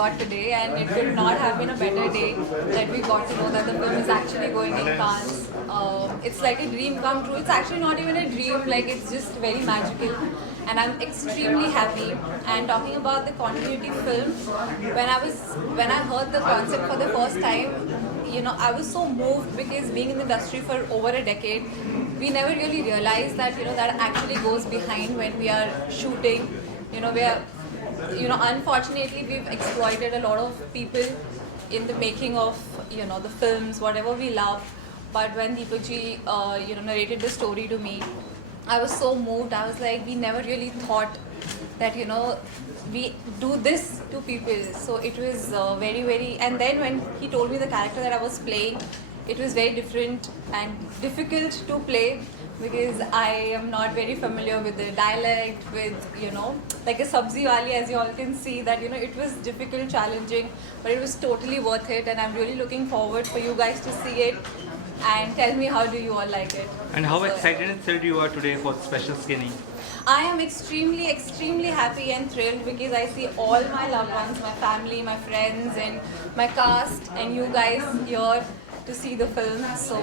got today, and it could not have been a better day that we got to know that the film is actually going in Cannes. It's like a dream come true. It's actually not even a dream, like it's just very magical. And I'm extremely happy. And talking about the continuity film, when I heard the concept for the first time, you know, I was so moved because being in the industry for over a decade, we never really realized that, you know, that actually goes behind when we are shooting. You know, unfortunately, we've exploited a lot of people in the making of, you know, the films, whatever we love. But when Deepak ji, narrated the story to me, I was so moved. I was like, we never really thought that, you know, we do this to people. So it was very, very... And then when he told me the character that I was playing, it was very different and difficult to play because I am not very familiar with the dialect, with, you know, like a sabzi wali, as you all can see, that, you know, it was difficult, challenging, but it was totally worth it. And I'm really looking forward for you guys to see it and tell me how do you all like it. And how excited and thrilled you are today for the special screening? I am extremely, extremely happy and thrilled because I see all my loved ones, my family, my friends and my cast and you guys here to see the film. So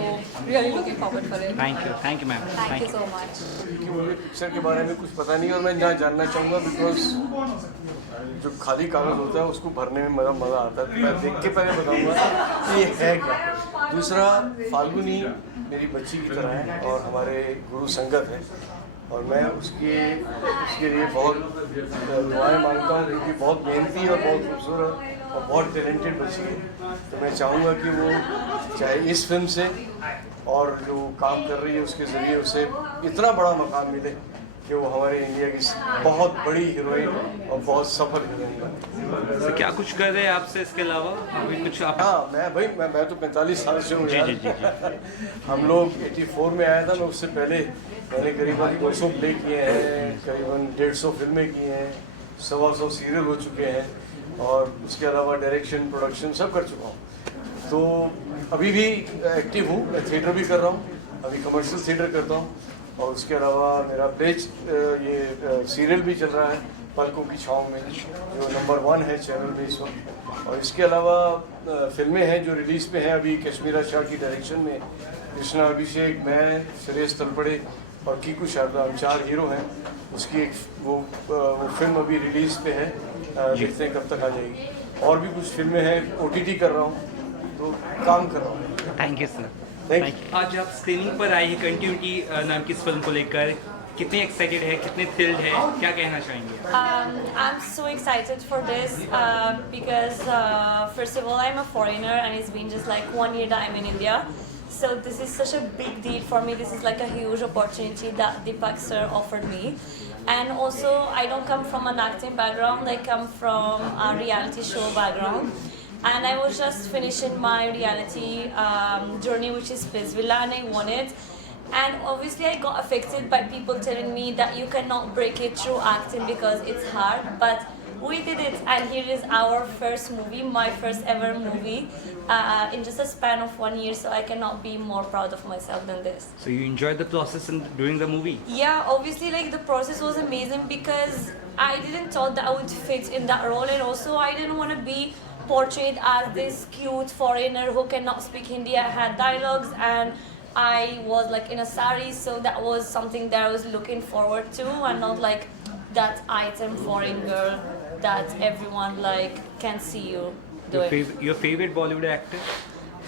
really looking forward for it. Thank you ma'am. Thank you so much. कि मुझे picture के बारे में कुछ पता नहीं और मैं यहाँ जानना चाहूँगा बिकॉज जो खाली कागज़ होता है उसको भरने में मज़ा आता है। तो मैं देख के पहले बताऊँगा कि ये है क्या। दूसरा, फाल्गुनी मेरी बच्ची की तरह है और हमारे गुरु संगत है और मैं उसके लिए बहुत दुआएं मांगता हूँ क्योंकि बहुत मेहनती और बहुत खूबसूरत और बहुत टैलेंटेड बच्ची है। तो मैं चाहूँगा कि वो चाहे इस फिल्म से और जो काम कर रही है उसके ज़रिए उसे इतना बड़ा मकाम मिले कि वो हमारे इंडिया की बहुत बड़ी हीरोइन और बहुत सफल हीरोइन बने। तो क्या कुछ कर रहे हैं आपसे इसके अलावा अभी कुछ आप? हाँ, मैं तो 45 साल से हूँ यार। जी। हम लोग 84 में आया था, मैं उससे पहले मैंने करीबन 200 प्ले किए हैं, करीबन 150 फिल्में की हैं, 100 सीरियल हो चुके हैं और उसके अलावा डायरेक्शन, प्रोडक्शन सब कर चुका हूँ। तो अभी भी एक्टिव हूँ, मैं थिएटर भी कर रहा हूँ, अभी कमर्शियल थिएटर करता हूँ और उसके अलावा मेरा पेज ये सीरियल भी चल रहा है पलकों की छाँव में जो नंबर 1 है चैनल में इस वक्त। और इसके अलावा फिल्में हैं जो रिलीज़ पे हैं अभी। कश्मीरा शाह की डायरेक्शन में कृष्णा अभिषेक, मैं, सुरेश तलपड़े और कीकू शारदा, हम 4 हीरो हैं। उसकी एक वो फिल्म अभी रिलीज़ पे है, देखते हैं कब तक आ जाएगी। और भी कुछ फिल्में हैं, OTT कर रहा हूँ, तो काम कर रहा हूँ। Thank you sir. Thank you. आज आप स्क्रीनिंग पर आए हैं कंटिन्यूटी नाम की इस फिल्म को लेकर, कितने एक्साइटेड है, कितने थ्रिल्ड है, क्या कहना चाहेंगे? I'm so excited for this because first of all I'm a foreigner and it's been just like 1 year that I'm in India. So this is such a big deal for me. This is like a huge opportunity that Deepak sir offered me. And also I don't come from an acting background, I come from a reality show background. And I was just finishing my reality journey, which is Space Villa, and I won it. And obviously I got affected by people telling me that you cannot break it through acting because it's hard. But we did it, and here is our first movie, my first ever movie, in just a span of 1 year. So I cannot be more proud of myself than this. So you enjoyed the process in doing the movie? Yeah, obviously like the process was amazing because I didn't thought that I would fit in that role, and also I didn't want to be portrayed as this cute foreigner who cannot speak Hindi. I had dialogues and I was like in a sari, so that was something that I was looking forward to, and not like that item foreign girl that everyone like can see you doing. Your favorite Bollywood actor?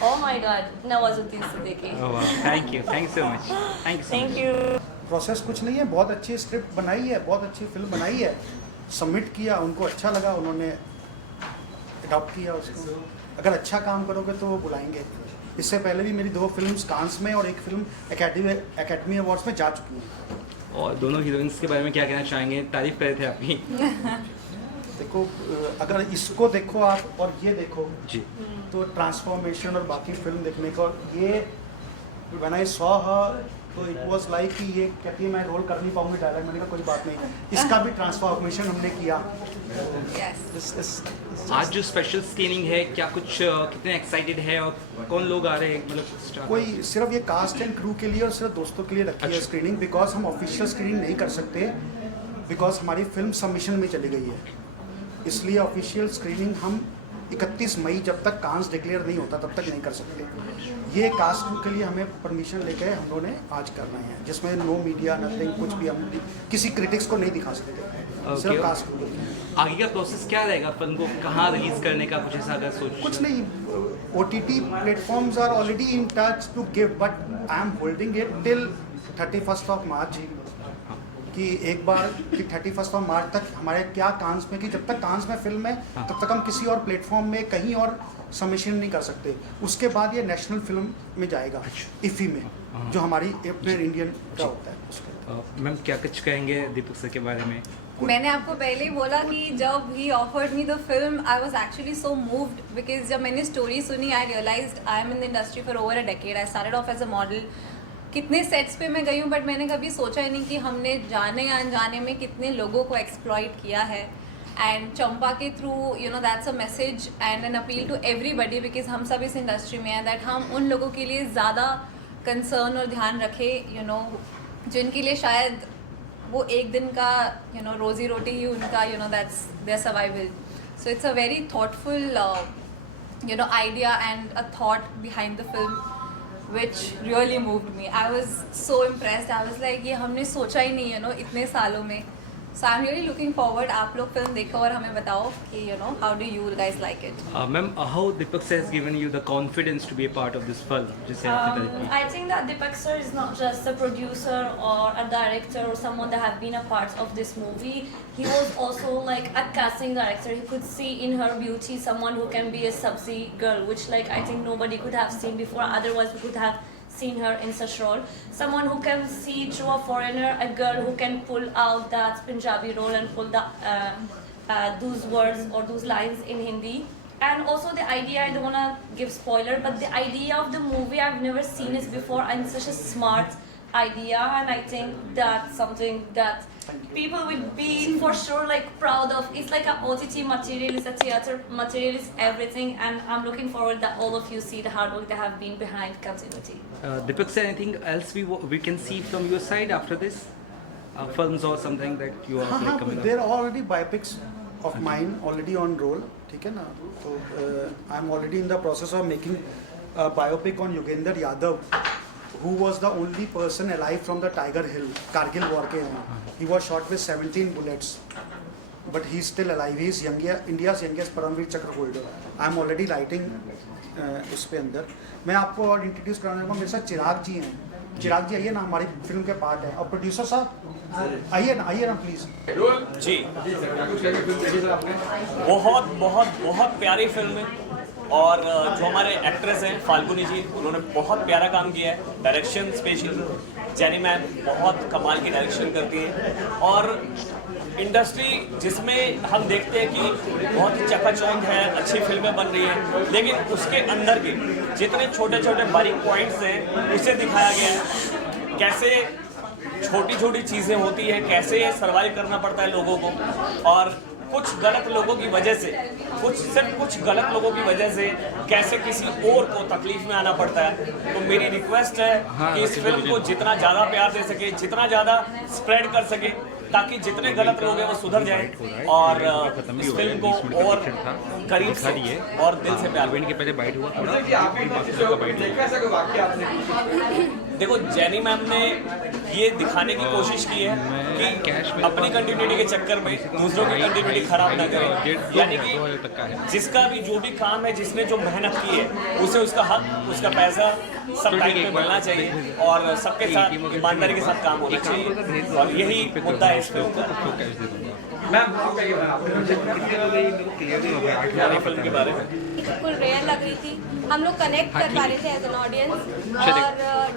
Oh my God, Nawazuddin Siddiqui. Oh wow, thank you so much. Thank you so Thank much. you. Process कुछ नहीं है, बहुत अच्छी script बनाई है, बहुत अच्छी film बनाई है, सबमिट किया, उनको अच्छा लगा, उन्होंने अडॉप्ट किया उसको। अगर अच्छा काम करोगे तो वो बुलाएंगे। इससे पहले भी मेरी 2 फिल्म्स कांस में और एक फिल्म एकेडमी अवार्ड्स में जा चुकी हैं। और दोनों हीरोइंस के बारे में क्या कहना चाहेंगे? तारीफ कर रहे थे आपकी। देखो, अगर इसको देखो आप और ये देखो जी, तो ट्रांसफॉर्मेशन और बाकी फिल्म देखने का, ये व्हेन आई सॉ हर तो इट वाज लाइक कि ये कहती है मैं रोल कर नहीं पाऊंगी डायलॉग। मैंने कहा कोई बात नहीं, इसका भी ट्रांसफॉर्मेशन हमने किया। आज जो स्पेशल स्क्रीनिंग है, क्या कुछ कितने एक्साइटेड है और कौन लोग आ रहे हैं? मतलब कोई सिर्फ ये कास्ट एंड क्रू के लिए और सिर्फ दोस्तों के लिए रखी है अच्छा। स्क्रीनिंग, बिकॉज हम ऑफिशियल स्क्रीनिंग नहीं कर सकते, बिकॉज हमारी फिल्म सबमिशन में चली गई है। इसलिए ऑफिशियल स्क्रीनिंग हम 31 मई जब तक कांस डिक्लेयर नहीं होता तब तक नहीं कर सकते। ये कास्ट के लिए हमें परमिशन लेके हम लोगों ने आज करना है, जिसमें नो मीडिया नथिंग, कुछ भी हम किसी क्रिटिक्स को नहीं दिखा सकते, सिर्फ कास्ट को। आगे का प्रोसेस क्या रहेगा, फिल्म को कहाँ रिलीज करने का कुछ ऐसा अगर सोच? कुछ नहीं, OTT platforms are already in touch to give, but I am holding it till 31st of March, कि एक बार कि 31st ऑफ मार्च तक हमारे क्या कांस में, कि जब तक कांस में फिल्म है तब तक हम किसी और प्लेटफॉर्म में कहीं और सबमिशन नहीं कर सकते। उसके बाद ये नेशनल फिल्म में जाएगा इफ़ी में, जो हमारी अपने इंडियन का होता है उसके। मैम क्या कुछ कहेंगे दीपक सर के बारे में? मैंने आपको पहले ही बोला कि जब he offered me the film I was actually so moved, because जब मैंने स्टोरी सुनी I realized I am in the industry for over a decade. I started off as a model, कितने सेट्स पे मैं गई हूँ, बट मैंने कभी सोचा ही नहीं कि हमने जाने या अनजाने में कितने लोगों को एक्सप्लॉइट किया है। एंड चंपा के through you know that's a message and an appeal to everybody, because हम सब इस इंडस्ट्री में हैं, दैट हम उन लोगों के लिए ज़्यादा कंसर्न और ध्यान रखें यू नो जिनके लिए शायद वो एक दिन का यू नो रोजी रोटी ही उनका you know that's their survival. So it's a very thoughtful you know idea and a thought behind the film which really moved me. I was so impressed. I was like ये हमने सोचा ही नहीं है no इतने सालों में। So I'm really looking forward. आप लोग फिल्म देखो और हमें बताओ कि you know how do you guys like it? Ma'am, how Deepak sir has given you the confidence to be a part of this film? जिसे आपने तरीके की? I think that Deepak sir is not just a producer or a director or someone that have been a part of this movie. He was also like a casting director. He could see in her beauty someone who can be a subsea girl, which like I think nobody could have seen before. Otherwise, we could have seen her in such role. Someone who can see through a foreigner, a girl who can pull out that Punjabi role and pull those words or those lines in Hindi. And also the idea, I don't want to give spoiler, but the idea of the movie, I've never seen it before, and such a smart idea, and I think that's something that people will be for sure like proud of. It's like a OTT material, it's a theater material, it's everything, and I'm looking forward that all of you see the hard work that have been behind Continuity. Deepak sir, anything else we can see from your side after this? Films or something that you are like coming up? There are already biopics of mine already on roll, ठीक है ना? तो I'm already in the process of making a biopic on Yogendra Yadav, who was the only person alive from the Tiger Hill, Kargil war के हैं. He was shot with 17 bullets, but he's still alive. He's India's youngest Paramveer Chakra holder. I'm already writing उस पे अंदर. मैं आपको और introduce कराना चाहूँगा, मेरे साथ चिराग जी हैं. चिराग जी आइए ना, हमारी फिल्म के पार्ट है. और प्रोड्यूसर साहब आइए ना प्लीज़. जी, बहुत बहुत बहुत प्यारी फिल्म है. और जो हमारे एक्ट्रेस हैं फाल्गुनी जी, उन्होंने बहुत प्यारा काम किया है. डायरेक्शन स्पेशल जेनी मैम बहुत कमाल की डायरेक्शन करती है. और इंडस्ट्री जिसमें हम देखते हैं कि बहुत ही चकाचौंध है, अच्छी फिल्में बन रही हैं, लेकिन उसके अंदर के जितने छोटे छोटे बारीक पॉइंट्स हैं उसे दिखाया गया है. कैसे छोटी छोटी चीज़ें होती हैं, कैसे सर्वाइव करना पड़ता है लोगों को, और कुछ गलत लोगों की वजह से, कुछ गलत लोगों की वजह से कैसे किसी और को तकलीफ में आना पड़ता है. तो मेरी रिक्वेस्ट है कि इस फिल्म को जितना ज़्यादा प्यार दे सके, जितना ज़्यादा स्प्रेड कर सके, ताकि जितने गलत लोग हैं वो सुधर जाएं और इस फिल्म को और करीब से और दिल से प्यार के पहले बाइट हुआ. देखो, जेनी मैम ने ये दिखाने की कोशिश की है कि अपनी कंटिन्यूटी के चक्कर में दूसरों की कंटिन्यूटी खराब ना करें. यानी कि जिसका भी जो भी काम है, जिसने जो मेहनत की है, उसे उसका हक, उसका पैसा सब टाइम पे मिलना चाहिए और सबके साथ ईमानदारी के साथ काम होना चाहिए. और यही मुद्दा है इस फिल्म का. फिल्म के बारे में बिल्कुल रियल लग रही थी. हम लोग कनेक्ट कर पा रहे थे एज एन ऑडियंस, और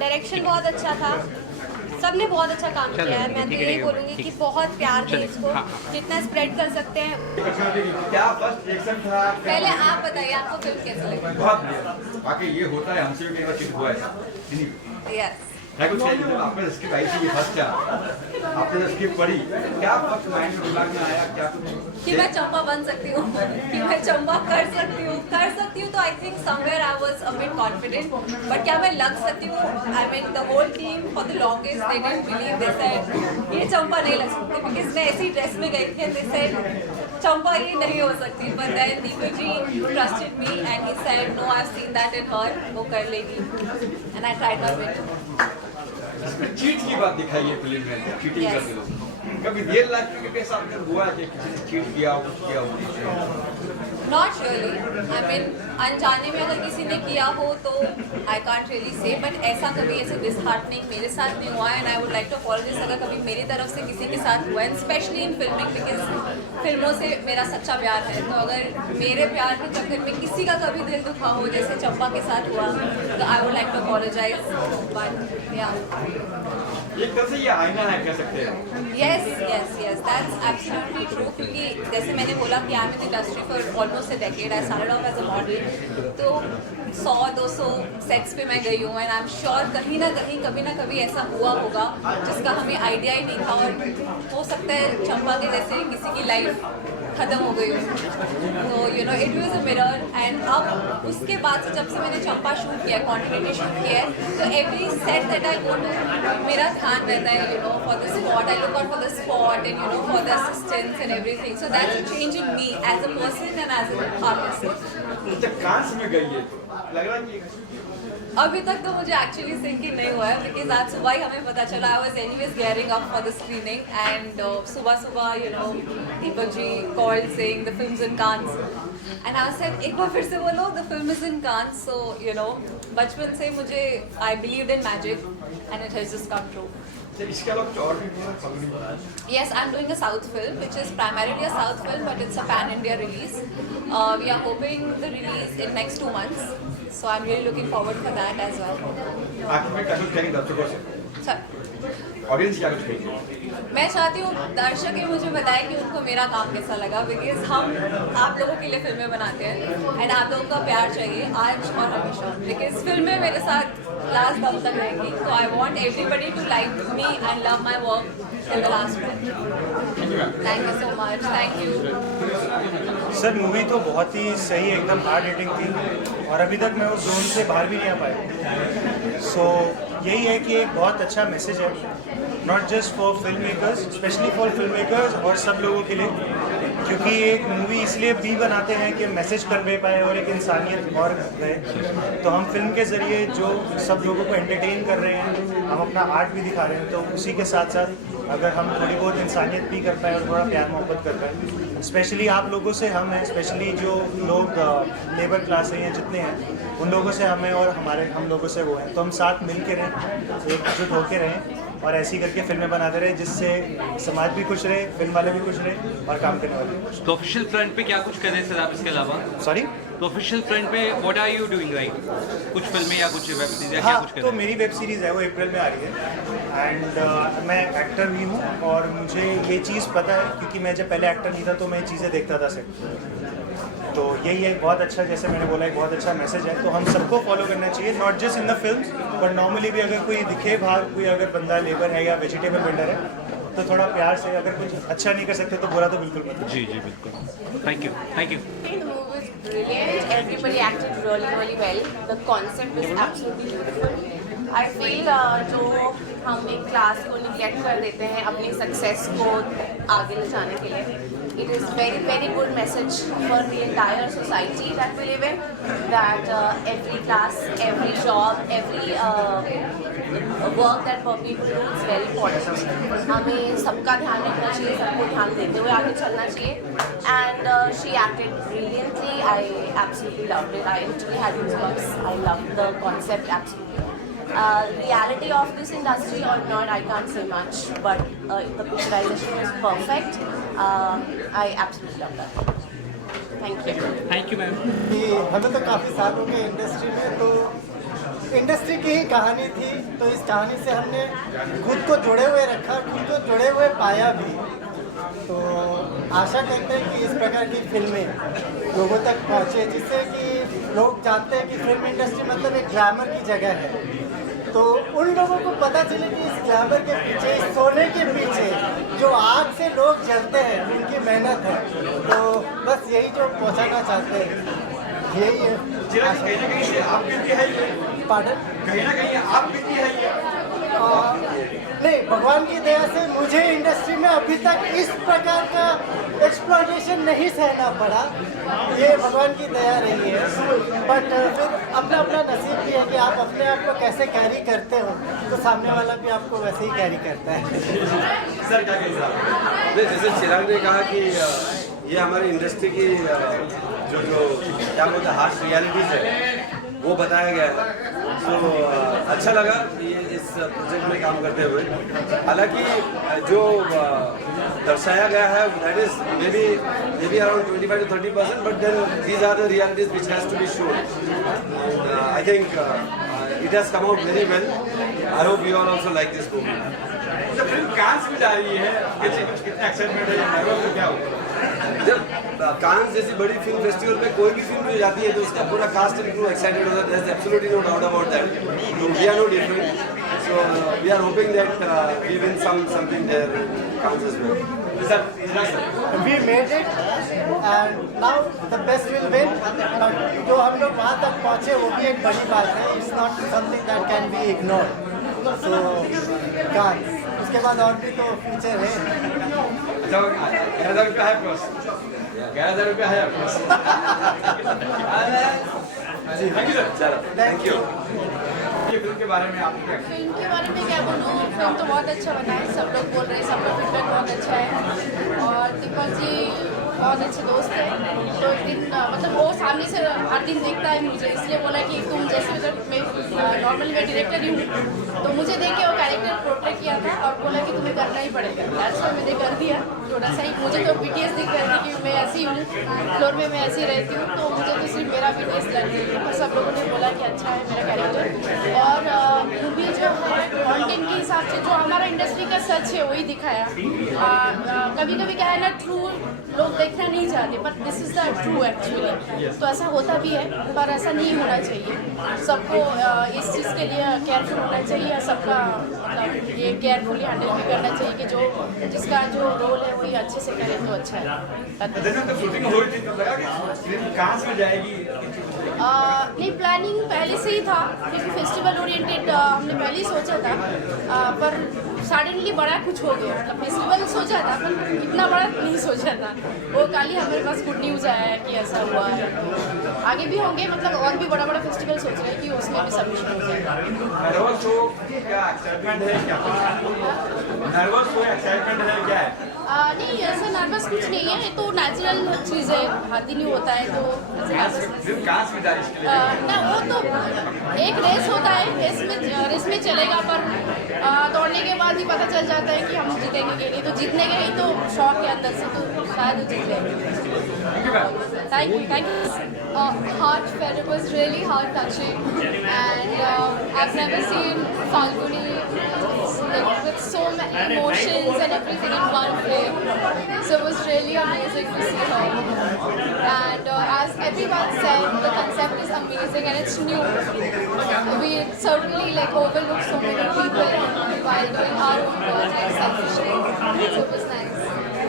डायरेक्शन बहुत अच्छा था. सबने बहुत अच्छा काम किया है. मैं तो यही बोलूँगी कि बहुत प्यार दें इसको, जितना स्प्रेड कर सकते हैं. पहले आप बताइए आपको फिल्म कैसे लगी. बाकी ये होता है, हमसे भी कई बार चिट हुआ है. Yes. आपने स्क्रिप्ट आई थी फर्स्ट आपने स्क्रिप्ट पढ़ी, क्या फर्स्ट माइंड में दिमाग में आया, क्या कि मैं चंपा बन सकती हूँ, कि मैं चंपा कर सकती हूँ. तो I think somewhere I was a bit confident, but क्या मैं लग सकती हूँ? I mean the whole team for the longest they didn't believe. They said ये चंपा नहीं लग सकती, बिकॉज मैं ऐसी ड्रेस में गई थी. दे सेड चंपा ये नहीं हो सकती, but then Deepak ji trusted me and he said no, I've seen that in her, वो कर लेगी, and I tried my bit. इसमें चीट की बात दिखाई है फिल्म में, चीटिंग Yes. करते लोग। कभी रियल लाइफ में के साथ में हुआ है कि किसी ने चीट किया हो, कुछ किया हो? Not really. I mean, अनजाने में अगर किसी ने किया हो तो I can't really say, but ऐसा कभी ऐसे disheartening मेरे साथ नहीं हुआ है, and I would like to apologize अगर कभी मेरी तरफ से किसी के साथ हुआ है, especially in filming because फिल्मों से मेरा सच्चा प्यार है, तो अगर मेरे प्यार के चक्कर में किसी का कभी दिल दुखा हो जैसे चंपा के साथ हुआ तो I would like to apologize, but yeah. एक तरह से ये आईना है कह सकते हैं। Yes, that's absolutely true. क्योंकि जैसे मैंने बोला कि I am in industry for almost a decade, I started off as a model, तो 100-200 सेट्स पे मैं गई हूँ, एंड आई एम श्योर कहीं ना कहीं कभी ना कभी ऐसा हुआ होगा जिसका हमें आइडिया ही नहीं था, और हो सकता है चंपा के जैसे किसी की लाइफ ख़त्म हो गई हो, तो you know it was a mirror. And अब उसके बाद से जब से मैंने चंपा शूट किया है, कॉन्टिन्यूटी शूट किया है, तो every set that I go to मेरा ध्यान रहता है you know for the spot, I look out for the spot and you know for the assistants and everything, so that's changing me as a person and as an artist. जब Cannes में गई है लग रहा है कि अभी तक तो मुझे एक्चुअली सिंकिंग नहीं हुआ है, बिकॉज आज सुबह ही हमें पता चला, I was anyways gearing up for the screening, and सुबह you know Deepak ji called saying the film's in Cannes, and I said एक बार फिर से बोलो the film is in Cannes. So you know बचपन से मुझे I believed in magic and it has just come true. इसके अलावा और भी Yes, I'm doing a South film, which is primarily a South film, but it's a pan-India release. We are hoping the release in next 2 months, so I'm really looking forward for that as well. आखिर में क्या कुछ कहेंगे दर्शकों से, So, audience क्या कुछ कहेंगे? मैं चाहती हूँ दर्शक ये मुझे बताएं कि उनको मेरा काम कैसा लगा, बिकॉज हम आप लोगों के लिए फिल्में बनाते हैं, एंड आप लोगों का प्यार चाहिए आज और हमेशा, बिकॉज फिल्में मेरे साथ लास्ट दम तक रहेंगी, तो I want everybody to like me and love my work till the last minute. Thank you so much, thank you. Sir movie तो बहुत ही सही एकदम हार्ड हिटिंग थी, और अभी तक मैं उस जोन से बाहर भी नहीं आ पाया। सो यही है कि एक बहुत अच्छा मैसेज है, not just for film makers, specially for film makers और सब लोगों के लिए, क्योंकि एक मूवी इसलिए भी बनाते हैं कि मैसेज कन्वे पाए और एक इंसानियत और रहे। तो हम फिल्म के ज़रिए जो सब लोगों को एंटरटेन कर रहे हैं, हम अपना आर्ट भी दिखा रहे हैं, तो उसी के साथ साथ अगर हम थोड़ी बहुत इंसानियत भी कर पाए और थोड़ा प्यार मोहब्बत कर पाए, स्पेशली आप लोगों से हम हैं, स्पेशली जो लोग लेबर क्लास हैं या जितने हैं, उन लोगों से हमें और हम लोगों से वो हैं, तो हम साथ मिल के रहें, एकजुट होके रहें और ऐसी करके फिल्में बनाते रहे, जिससे समाज भी खुश रहे, फिल्म वाले भी खुश रहे और काम करने वाले भी खुश तो ऑफिशियल फ्रंट पे क्या कुछ कर रहे हैं सर आप इसके अलावा? रहे। सॉरी? तो ऑफिशियल फ्रंट पे what are you doing right? कुछ फिल्में या कुछ वेब सीरीज या क्या हाँ, कुछ कर तो रहे हैं? मेरी वेब सीरीज़ है वो अप्रैल में आ रही है, एंड मैं एक्टर भी हूँ, और मुझे ये चीज़ पता है क्योंकि मैं जब पहले एक्टर नहीं था तो मैं ये चीज़ें देखता था सेट। तो यही एक बहुत अच्छा, जैसे मैंने बोला, एक बहुत अच्छा मैसेज है, तो हम सबको फॉलो करना चाहिए, not just in the film but normally भी। अगर कोई दिखे बाहर, कोई अगर बंदा लेबर है या वेजिटेबल वेंडर है, तो थोड़ा प्यार से, अगर कुछ अच्छा नहीं कर सकते तो बुरा तो बिल्कुल मत। जी बिल्कुल, thank you. The movie was brilliant. Everybody acted really well. The concept was absolutely beautiful. I feel जो हम एक क्लास को निगलेक्ट कर देते हैं अपनी सक्सेस को आगे ले जाने के लिए, it is very good message for the entire society that we live in, that every class, every job, every work that people do is very important. हमें सबका ध्यान रखना चाहिए, सबको ध्यान देते हुए आगे चलना चाहिए, and she acted brilliantly. I absolutely loved it. I literally had goosebumps. I loved the concept absolutely. Reality of this industry or not, I can't say much, but the picturization was perfect. I absolutely love that. Thank you. Thank you ma'am. कि हमें तो काफ़ी साल हो गए industry में, तो industry की ही कहानी थी, तो इस कहानी से हमने खुद को जुड़े हुए रखा, खुद को जुड़े हुए पाया भी। तो आशा करते हैं कि इस प्रकार की फिल्में लोगों तक पहुँचे, जिससे कि लोग जानते हैं कि फिल्म इंडस्ट्री मतलब एक ग्लैमर की जगह है, तो उन लोगों को पता चले कि इस ग्लैमर के पीछे, इस सोने के पीछे जो आग से लोग जलते हैं, उनकी मेहनत है। तो बस यही जो पहुंचाना चाहते हैं, यही है। कहीं ना कहीं से आप बीती है ये, पार्डन? कहीं ना कहीं आप बीती है ये। नहीं, भगवान की दया से मुझे इंडस्ट्री में अभी तक इस प्रकार का एक एक्सप्लॉयटेशन नहीं सहना पड़ा, ये भगवान की दया रही है। बट फिर अपना अपना नसीब भी है कि आप अपने आप को कैसे कैरी करते हो, तो सामने वाला भी आपको वैसे ही कैरी करता है। सर क्या कहेंगे आप? जैसे चिराग ने कहा कि ये हमारी इंडस्ट्री की जो क्या बोलते हैं हार्श रियलिटीज़ है वो बताया गया है। तो अच्छा लगा ये इस प्रोजेक्ट में काम करते हुए। हालांकि जो दर्शाया गया है that is may be around 25 to 30%, but then these are the realities which has to be shown. I think it has come out very well. I hope you all also like this movie. जब film Cannes में जा रही है कितना excitement है, nervous है क्या हो? जब कांस जैसी बड़ी फिल्म फेस्टिवल पे कोई भी फिल्म जो जाती है तो उसका पूरा कास्ट एंड क्रू एक्साइटेड होता है। There is absolutely no doubt about that. So we are no different. So we are hoping that we win something there counts as well. We made it and now the best will win. But जो हम लोग वहाँ तक पहुँचे वो भी एक बड़ी बात है। It's not something that can be ignored. So Cannes. उसके बाद और भी तो फ्यूचर है। 11,000 रुपया है प्लस, 11,000 रुपया है plus. Thank you sir. Thank you. ये फिल्म के बारे में आप क्या? फिल्म के बारे में क्या बोलूँ, फिल्म तो बहुत अच्छा बना है, सब लोग बोल रहे हैं, सबका फीडबैक बहुत अच्छा है। और दीपक जी बहुत अच्छे दोस्त हैं, तो एक दिन मतलब वो सामने से हर दिन देखता है मुझे, इसलिए बोला कि तुम जैसे मतलब मैं नॉर्मली मैं डायरेक्टर ही हूँ, तो मुझे देख के वो कैरेक्टर पोर्ट्रे किया था और बोला कि तुम्हें करना ही पड़ेगा। दैट्स व्हाई मैंने कर दिया। थोड़ा सा ही मुझे तो BTS दिख रहा था कि मैं ऐसी हूँ, फ्लोर में मैं ऐसी रहती हूँ, तो मुझे तो सिर्फ मेरा BTS लग रही है। और सब लोगों ने बोला कि अच्छा है मेरा कैरेक्टर। और मूवी जो है कॉन्टेंट के हिसाब से जो हमारा इंडस्ट्री का सच है वही दिखाया। कभी कभी क्या है ना, ट्रू लोग देखना नहीं चाहते, but this is the true actually. तो ऐसा होता भी है, पर ऐसा नहीं होना चाहिए। सबको इस चीज़ के लिए केयरफुल होना चाहिए, सबका मतलब ये केयरफुली हैंडल भी करना चाहिए कि जो जिसका जो रोल है वही अच्छे से करे तो अच्छा है। जब शूटिंग हो रही थी तब लगा कि फिल्म कांस में जाएगी? नहीं, प्लानिंग पहले से ही था क्योंकि फेस्टिवल ओरिएंटेड हमने पहले ही सोचा था, पर सडनली बड़ा कुछ हो गया। मतलब फेस्टिवल सोचा था पर इतना बड़ा नहीं सोचा था। वो कल ही हमारे पास गुड न्यूज़ आया है कि ऐसा हुआ है। तो आगे भी होंगे, मतलब और भी बड़ा बड़ा फेस्टिवल सोच रहे हैं कि उसमें भी सबमिशन हो जाएगा। नर्वस हो क्या, एक्साइटमेंट है क्या? नर्वस हो एक्साइटमेंट है क्या है? नहीं, ऐसा नर्वस कुछ नहीं है, ये तो नेचुरल चीज़ है, हर दिन ही होता है, तो ऐसे नर्वस कांस में जा रही है ना। वो तो एक रेस होता है, रेस में चलेगा, पर दौड़ने के बाद ही पता चल जाता है कि हम जीतेंगे कि नहीं। तो जीतने के लिए तो शौक है अंदर से, तो शायद जीत लेंगे। Thank you. Heartfelt. It was really heart touching, and I've never seen Falguni with so many emotions and everything in one frame. So it was really amazing to see her. And as everyone said, the concept is amazing and it's new. We certainly overlooked so many people while doing our own project selfishly. So it was nice.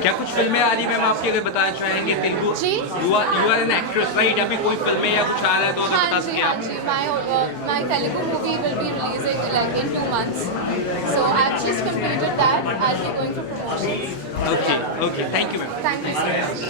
क्या कुछ फिल्में आ रही ma'am आपकी अगर बताना चाहेंगे? Telugu ji? You are an actress right? अभी कोई फिल्में या कुछ आ रहा है तो अगर बता सके आप। My Telugu movie will be releasing in 2 months. So I've just completed that. I'll be going for promotions. Okay, thank you ma'am. Thank you so much.